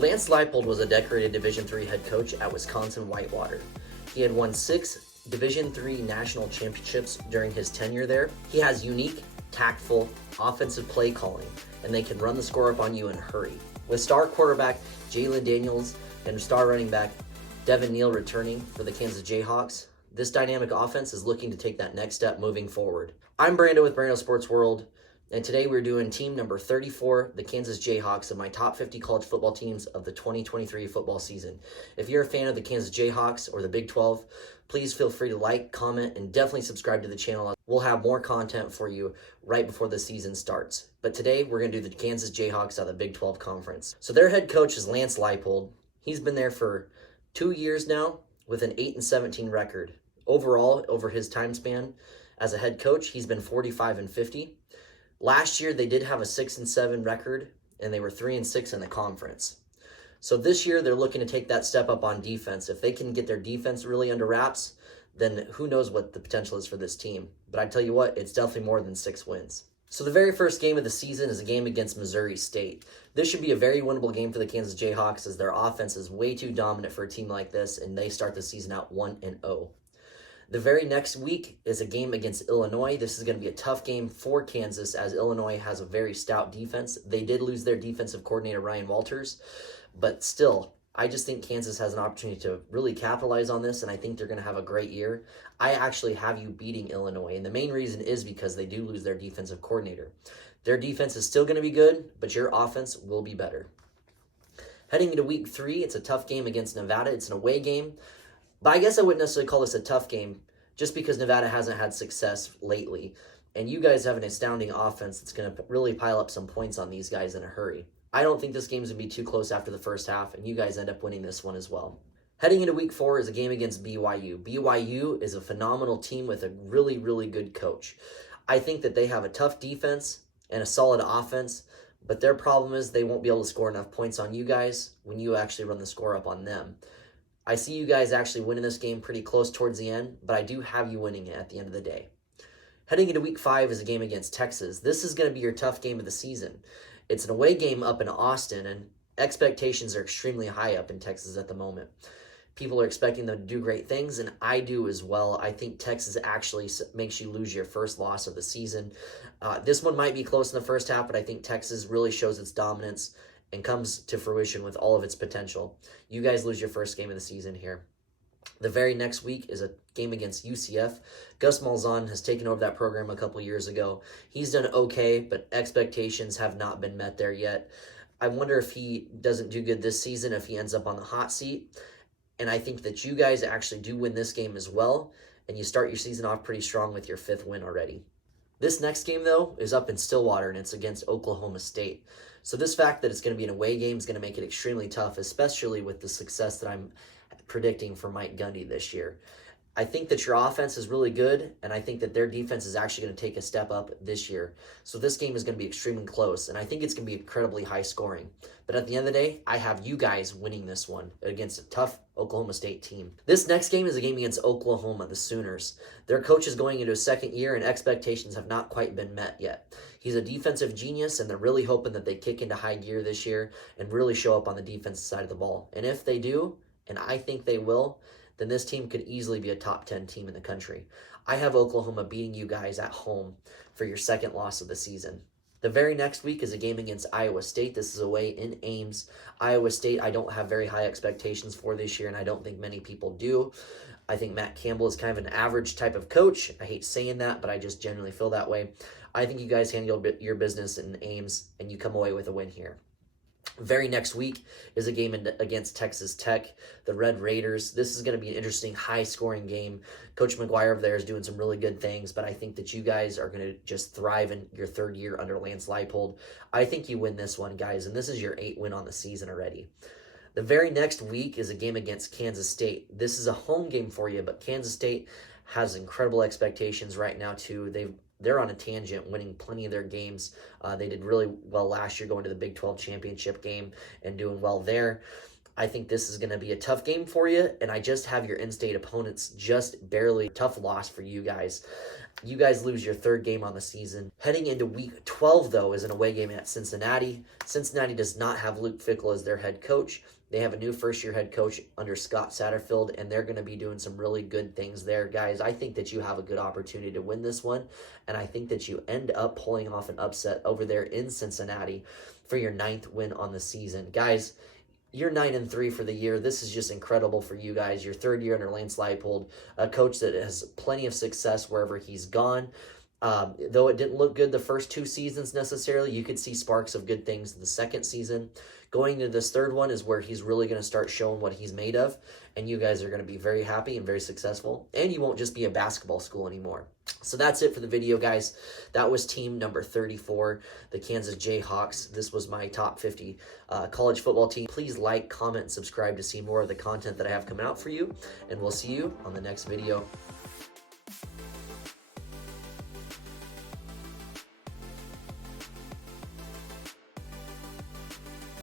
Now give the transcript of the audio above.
Lance Leipold was a decorated Division III head coach at Wisconsin Whitewater. He had won 6 Division III national championships during his tenure there. He has unique, tactful, offensive play calling, and they can run the score up on you in a hurry. With star quarterback Jalen Daniels and star running back Devin Neal returning for the Kansas Jayhawks, this dynamic offense is looking to take that next step moving forward. I'm Brando with Brando Sports World, and today we're doing team number 34, the Kansas Jayhawks, of my top 50 college football teams of the 2023 football season. If you're a fan of the Kansas Jayhawks or the Big 12, please feel free to like, comment, and definitely subscribe to the channel. We'll have more content for you right before the season starts. But today we're going to do the Kansas Jayhawks out of the Big 12 Conference. So their head coach is Lance Leipold. He's been there for 2 years now with an 8-17 record. Overall, over his time span as a head coach, he's been 45-50. Last year, they did have a 6-7 record, and they were 3-6 in the conference. So this year, they're looking to take that step up on defense. If they can get their defense really under wraps, then who knows what the potential is for this team. But I tell you what, it's definitely more than 6 wins. So the very first game of the season is a game against Missouri State. This should be a very winnable game for the Kansas Jayhawks, as their offense is way too dominant for a team like this, and they start the season out 1-0. The very next week is a game against Illinois. This is going to be a tough game for Kansas, as Illinois has a very stout defense. They did lose their defensive coordinator, Ryan Walters, but still, I just think Kansas has an opportunity to really capitalize on this, and I think they're going to have a great year. I actually have you beating Illinois, and the main reason is because they do lose their defensive coordinator. Their defense is still going to be good, but your offense will be better. Heading into week 3, it's a tough game against Nevada. It's an away game. But I guess I wouldn't necessarily call this a tough game just because Nevada hasn't had success lately. And you guys have an astounding offense that's going to really pile up some points on these guys in a hurry. I don't think this game's going to be too close after the first half, and you guys end up winning this one as well. Heading into week 4 is a game against BYU. BYU is a phenomenal team with a really, really good coach. I think that they have a tough defense and a solid offense, but their problem is they won't be able to score enough points on you guys when you actually run the score up on them. I see you guys actually winning this game pretty close towards the end, but I do have you winning it at the end of the day. Heading into week 5 is a game against Texas. This is going to be your tough game of the season. It's an away game up in Austin, and expectations are extremely high up in Texas at the moment. People are expecting them to do great things, and I do as well. I think Texas actually makes you lose your first loss of the season. This one might be close in the first half, but I think Texas really shows its dominance and comes to fruition with all of its potential. You guys lose your first game of the season here. The very next week is a game against UCF. Gus Malzahn has taken over that program a couple years ago. He's done okay, but expectations have not been met there yet. I wonder if he doesn't do good this season, if he ends up on the hot seat. And I think that you guys actually do win this game as well, and you start your season off pretty strong with your 5th win already. This next game, though, is up in Stillwater, and it's against Oklahoma State. So this fact that it's going to be an away game is going to make it extremely tough, especially with the success that I'm predicting for Mike Gundy this year. I think that your offense is really good, and I think that their defense is actually going to take a step up this year. So this game is going to be extremely close, and I think it's going to be incredibly high scoring. But at the end of the day, I have you guys winning this one against a tough Oklahoma State team. This next game is a game against Oklahoma, the Sooners. Their coach is going into his 2nd year, and expectations have not quite been met yet. He's a defensive genius, and they're really hoping that they kick into high gear this year and really show up on the defensive side of the ball. And if they do, and I think they will, then this team could easily be a top 10 team in the country. I have Oklahoma beating you guys at home for your 2nd loss of the season. The very next week is a game against Iowa State. This is away in Ames. Iowa State, I don't have very high expectations for this year, and I don't think many people do. I think Matt Campbell is kind of an average type of coach. I hate saying that, but I just generally feel that way. I think you guys handle your business in Ames, and you come away with a win here. Very next week is a game against Texas Tech, the Red Raiders. This is going to be an interesting, high-scoring game. Coach McGuire over there is doing some really good things, but I think that you guys are going to just thrive in your 3rd year under Lance Leipold. I think you win this one, guys, and this is your 8th win on the season already. The very next week is a game against Kansas State. This is a home game for you, but Kansas State has incredible expectations right now, too. They're on a tangent, winning plenty of their games. They did really well last year, going to the Big 12 championship game and doing well there. I think this is going to be a tough game for you, and I just have your in-state opponents just barely. Tough loss for you guys. You guys lose your third game on the season. Heading into week 12, though, is an away game at Cincinnati. Cincinnati does not have Luke Fickell as their head coach. They have a new first-year head coach under Scott Satterfield, and they're going to be doing some really good things there. Guys, I think that you have a good opportunity to win this one, and I think that you end up pulling off an upset over there in Cincinnati for your 9th win on the season. Guys, you're 9-3 for the year. This is just incredible for you guys. Your third year under Lance Leipold, a coach that has plenty of success wherever he's gone. Though it didn't look good the first 2 seasons necessarily, you could see sparks of good things the second season. Going into this third one is where he's really going to start showing what he's made of, and you guys are going to be very happy and very successful, and you won't just be a basketball school anymore. So that's it for the video, guys. That was team number 34, the Kansas Jayhawks. This was my top 50 college football team. Please like, comment, and subscribe to see more of the content that I have coming out for you, and we'll see you on the next video.